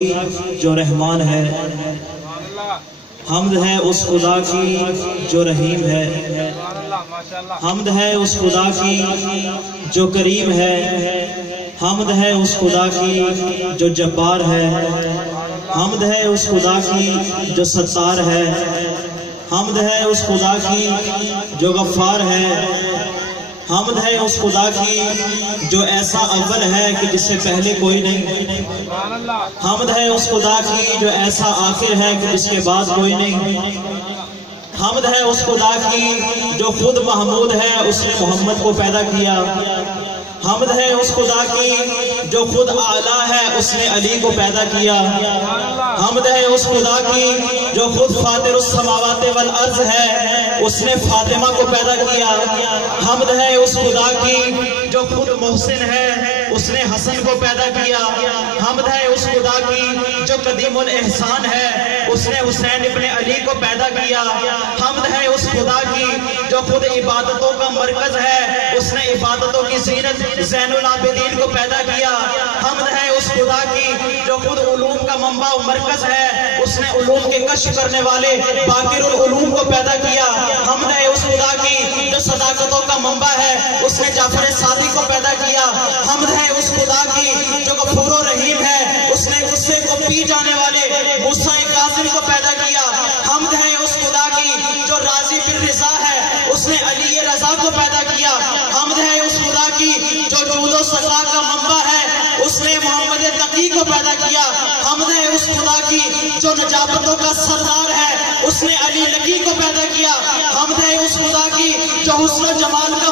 جو رحمان ہے، حمد ہے اس خدا کی جو رحیم ہے، حمد ہے اس خدا کی جو کریم ہے، حمد ہے اس خدا کی جو جبار ہے، حمد ہے اس خدا کی جو ستار ہے، حمد ہے اس خدا کی جو غفار ہے، حمد ہے اس خدا کی جو ایسا اول ہے کہ جس سے پہلے کوئی نہیں، حمد ہے اس خدا کی جو ایسا آخر ہے کہ جس کے بعد کوئی نہیں، حمد ہے اس خدا کی جو خود محمود ہے، اس نے محمد کو پیدا کیا، حمد ہے اس خدا کی جو خود اعلیٰ ہے، اس نے علی کو پیدا کیا، حمد ہے اس خدا کی جو خود فاطر السماوات والارض ہے، اس نے فاطمہ کو پیدا کیا، حمد ہے اس خدا کی جو خود محسن ہے، اس نے حسن کو پیدا کیا، حمد ہے اس خدا کی جو قدیم الاحسان ہے، اس نے حسین ابن علی کو پیدا کیا، حمد ہے اس خدا کی جو خود عبادتوں کا مرکز ہے، اس نے عبادتوں کی زینت زین العابدین کو پیدا کیا، حمد ہے اس خدا کی جو خود علوم کا منبع و مرکز ہے، اس نے علوم کے کشف کرنے والے باقر العلوم کو پیدا کیا، حمد ہے اس خدا کی جو صداقتوں کا منبع ہے، اس نے جعفر صادق کو پیدا کیا، حمد ہے اس خدا کی جو غفور و رحیم ہے، اس نے غصے کو پی جانے والے موسیٰ کاظم کو پیدا کیا، حمد ہے اس خدا کی جو راضی بالرضا ہے، اس نے علی رضا کو پیدا کیا، حمد ہے اس خدا کی جو جود و سخا کا منبع ہے، اس نے محمد تقی کو پیدا کیا، حمد ہے اس خدا کی جو نجابتوں کا سردار ہے، اس نے علی لقی کو پیدا کیا، حمد ہے اس خدا کی جو حسن و جمال کا